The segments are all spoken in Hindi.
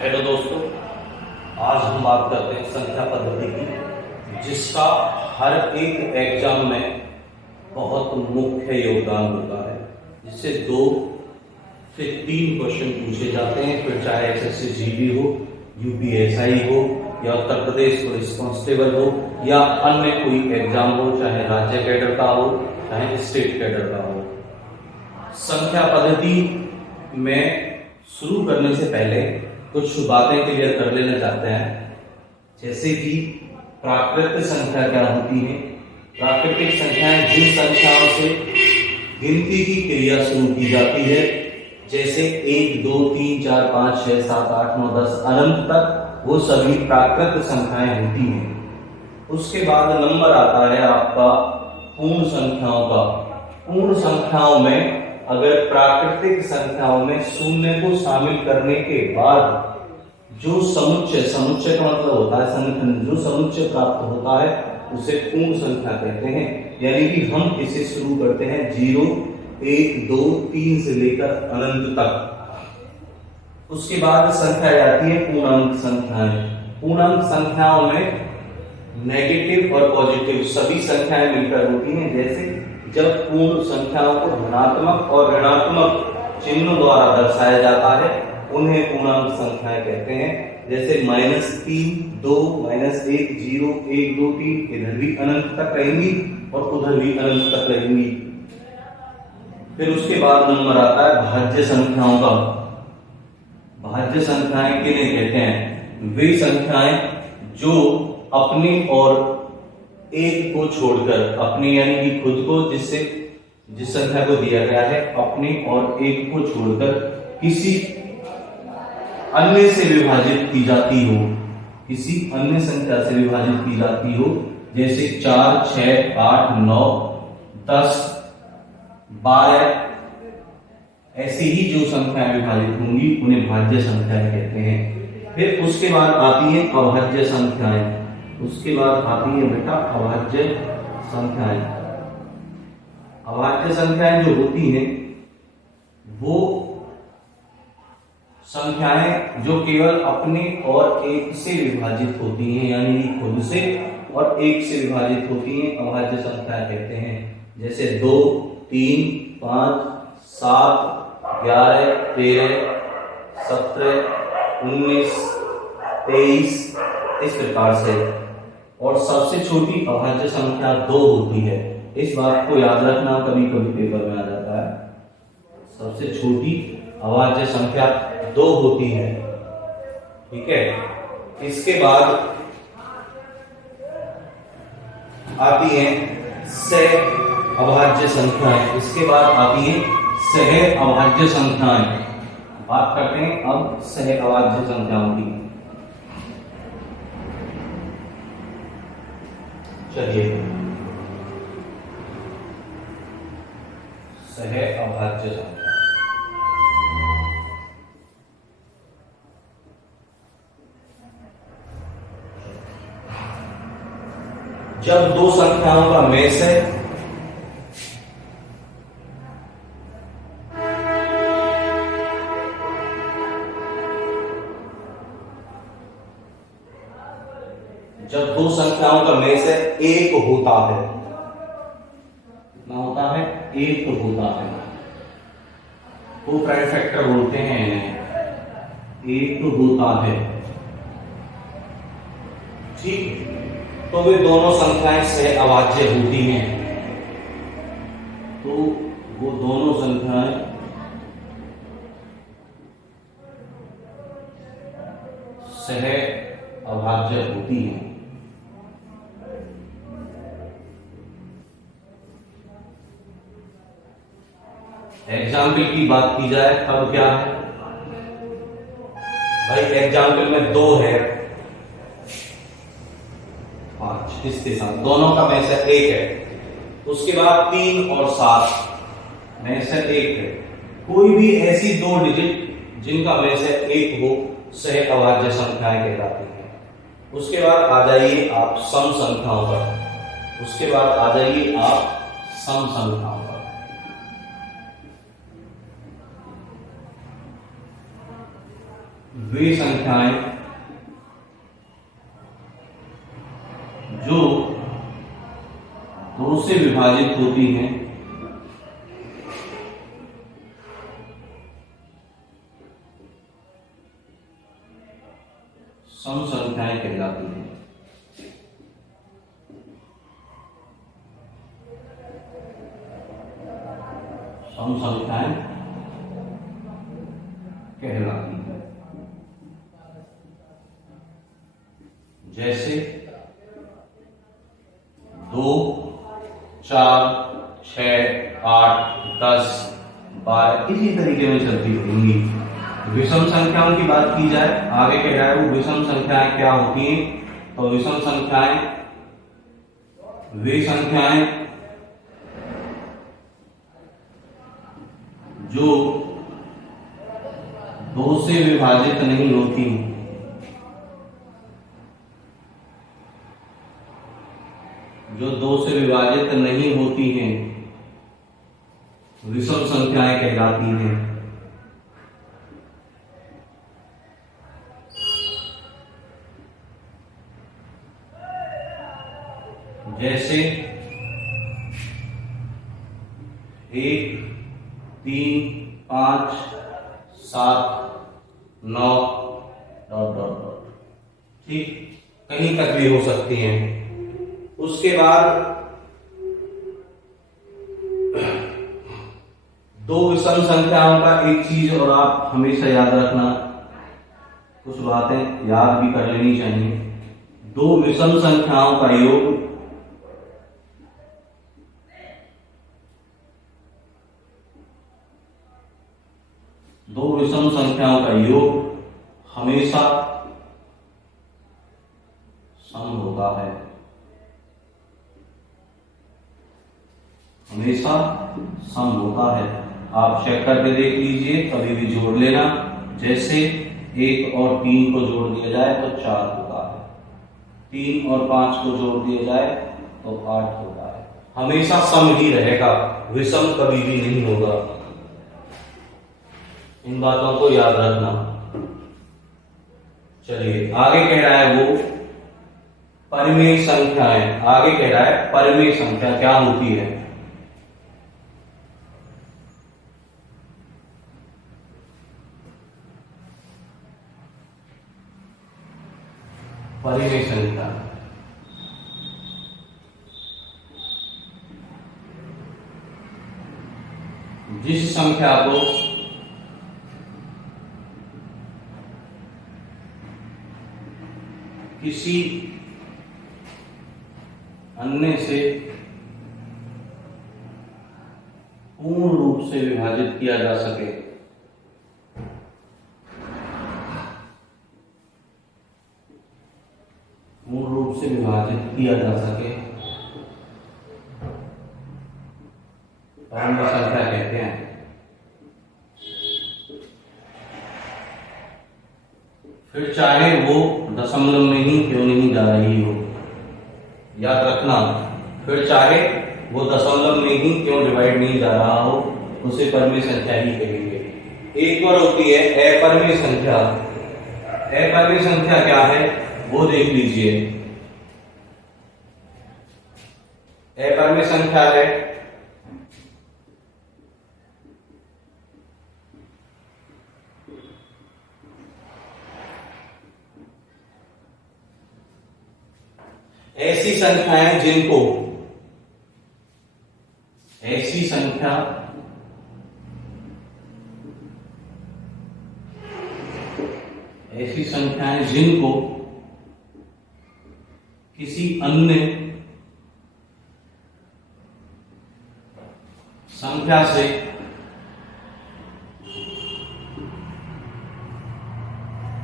हेलो दोस्तों, आज हम बात करते हैं संख्या पद्धति की, जिसका हर एक एग्जाम में बहुत मुख्य योगदान होता है। जिससे 2 से 3 क्वेश्चन पूछे जाते हैं, फिर चाहे एसएससी जीडी हो, यूपीएसआई हो, या उत्तर प्रदेश पुलिस कांस्टेबल हो, या अन्य कोई एग्जाम हो, चाहे राज्य कैडर का हो, चाहे स्टेट कैडर का हो। संख्या पद्धति में शुरू करने से पहले कुछ बातें क्लियर कर लेना चाहते हैं, जैसे कि प्राकृतिक संख्या क्या होती है। प्राकृतिक संख्याएं जिन संख्याओं से गिनती की क्रिया शुरू की जाती है, जैसे 1 2 3 4 5 6 7 8 9 10 अनंत तक, वो सभी प्राकृतिक संख्याएं होती हैं। उसके बाद नंबर आता है आपका पूर्ण संख्याओं का। पूर्ण संख्याओं में अगर प्राकृतिक संख्याओं में शून्य को शामिल करने के बाद जो समुच्चय का मतलब होता है संख्या, जो समुच्चय प्राप्त होता है उसे पूर्ण संख्या कहते हैं। यानी कि हम इसे शुरू करते हैं 0 1 2 3 से लेकर अनंत तक। उसके बाद संख्या आती है पूर्णांक संख्याएं। पूर्णांक संख्याओं में नेगेटिव और पॉजिटिव सभी संख्याएं मिलकर होती हैं। जैसे जब पूर्ण संख्याओं को धनात्मक और ऋणात्मक चिन्हों द्वारा दर्शाया जाता है, उन्हें पूर्णांक संख्याएं कहते हैं। जैसे -3 2 -1 0 1 2 3 इधर भी अनंत तक रहेंगी और उधर भी अनंत तक रहेंगी। फिर उसके बाद नंबर आता है भाज्य संख्याओं का। भाज्य संख्याएं किन्हें कहते हैं? वे संख्याएं जो अपनी और एक को छोड़कर, अपनी यानी कि खुद को, जिस संख्या को दिया गया है, अपनी और एक को छोड़कर किसी अन्य से विभाजित की जाती हो, किसी अन्य संख्या से विभाजित की जाती हो। जैसे 4 6 8 9 10 12 ऐसी ही जो संख्याएं विभाजित होंगी उन्हें भाज्य संख्याएं कहते हैं। फिर उसके बाद आती है अभाज्य संख्याएं। उसके बाद आती है बेटा अभाज्य संख्याएं। अभाज्य संख्याएं जो होती हैं वो संख्याएं जो केवल अपने और एक से विभाजित होती हैं, यानी खुद से और एक से विभाजित होती हैं, अभाज्य संख्याएं कहते हैं। जैसे 2 3 5 7 11 13 17 19 23 इस प्रकार से। और सबसे छोटी अभाज्य संख्या 2 होती है। इस बात को याद रखना, कभी कभी पेपर में आ जाता है। सबसे छोटी अभाज्य संख्या 2 होती है, ठीक है। इसके बाद आती है सह अभाज्य संख्याएं। इसके बाद आती है सह अभाज्य संख्याएं। बात करते हैं अब सह अभाज्य संख्याओं की। चलिए, सह अभाज्य संख्या। जब 2 संख्याओं का मेष है, जब 2 संख्याओं का मेष है 1 होता है, कितना होता है? 1 होता है। वो प्राइम फैक्टर बोलते हैं इन्हें। 1 होता है, ठीक। तो वे दोनों संख्याएं सह अभाज्य होती हैं। तो वो दोनों संख्याएं सह अभाज्य होती हैं। एग्जाम्पल की बात की जाए तब क्या है भाई? एग्जाम्पल में 2 है 5, इसके साथ दोनों का में से 1 है। उसके बाद 3 और 7 में से 1 है। कोई भी ऐसी 2 डिजिट जिनका में से 1 हो, सह अभाज्य संख्याएं कहलाती हैं। उसके बाद आ जाइए आप सम संख्याओं पर। उसके बाद आ जाइए आप सम संख्याओं पर। वे संख्याएं जो 2 से विभाजित होती हैं सम संख्याएं कहलाती हैं। सम संख्याएं कहलाती हैं। जैसे 2, 4, 6, 8, 10, 12 इसी तरीके में चलती रहेंगी। विषम संख्याओं की बात की जाए, आगे कह रहा है वो विषम संख्याएं क्या होती हैं। तो विषम संख्याएं वे संख्याएं जो 2 से विभाजित नहीं होती, जो 2 से विभाजित नहीं होती हैं विषम संख्याएं कहलाती हैं। जैसे 1, 3, 5, 7, 9 ठीक, कहीं तक भी हो सकती हैं। उसके बाद 2 विषम संख्याओं का एक चीज और आप हमेशा याद रखना, कुछ बातें याद भी कर लेनी चाहिए। 2 विषम संख्याओं का योग हमेशा सम होता है। हमेशा सम होता है। आप चेक करके देख लीजिए, कभी भी जोड़ लेना। जैसे 1 और 3 को जोड़ दिया जाए तो 4 होता है, 3 और 5 को जोड़ दिया जाए तो 8 होता है। हमेशा सम ही रहेगा, विषम कभी भी नहीं होगा। इन बातों को याद रखना। चलिए आगे कह रहा है वो परिमेय संख्याएं। आगे कह रहा है परिमेय संख्या क्या होती है। परिमेय संख्या जिस संख्या को किसी अन्य से पूर्ण रूप से विभाजित किया जा सके। पूर्ण रूप से विभाजित किया जा सके परिमेय संख्या कहते हैं। फिर चाहे वो दशमलव में ही क्यों नहीं जा रही हो, याद रखना। फिर चाहे वो दशमलव में ही क्यों डिवाइड नहीं जा रहा हो, उसे परिमेय संख्या ही कहेंगे। एक और होती है अपरिमेय संख्या। अपरिमेय संख्या क्या है वो देख लीजिए। अपरिमेय संख्या है ऐसी संख्याएं जिनको ऐसी संख्या ऐसी संख्याएं जिनको किसी अन्य संख्या से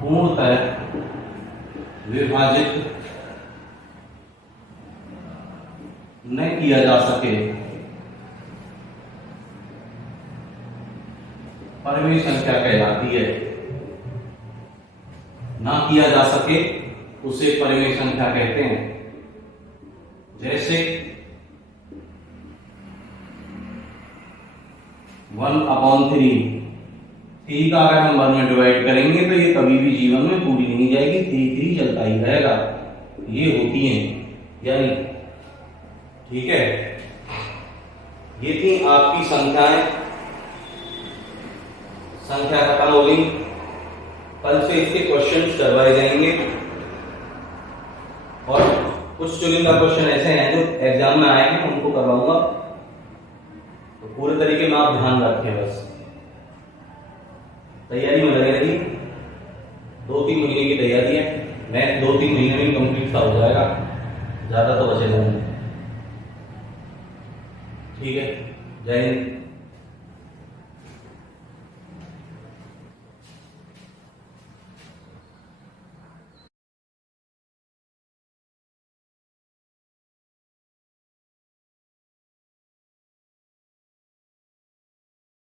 पूर्णतः विभाजित न किया जा सके, परिमेय संख्या कहलाती है। ना किया जा सके उसे परिमेय संख्या कहते हैं। जैसे 1/3, 3 का अगर नंबर में डिवाइड करेंगे तो ये कभी भी जीवन में पूरी नहीं जाएगी, 3 चलता ही रहेगा। ये होती है यानी, ठीक है। ये थी आपकी संख्याएं, संख्या खत्म हो गई। कल से इसके क्वेश्चन करवाए जाएंगे और कुछ चुनिंदा क्वेश्चन ऐसे हैं जो एग्जाम में आए हैं, उनको करवाऊंगा। तो पूरे तरीके में आप ध्यान रखें, बस तैयारी में लगे रहिए। 2-3 महीने की तैयारी है, मैथ 2-3 महीने में कंप्लीट हो जाएगा, ज्यादा तो बचेगा नहीं। ठीक है, जय हिंद।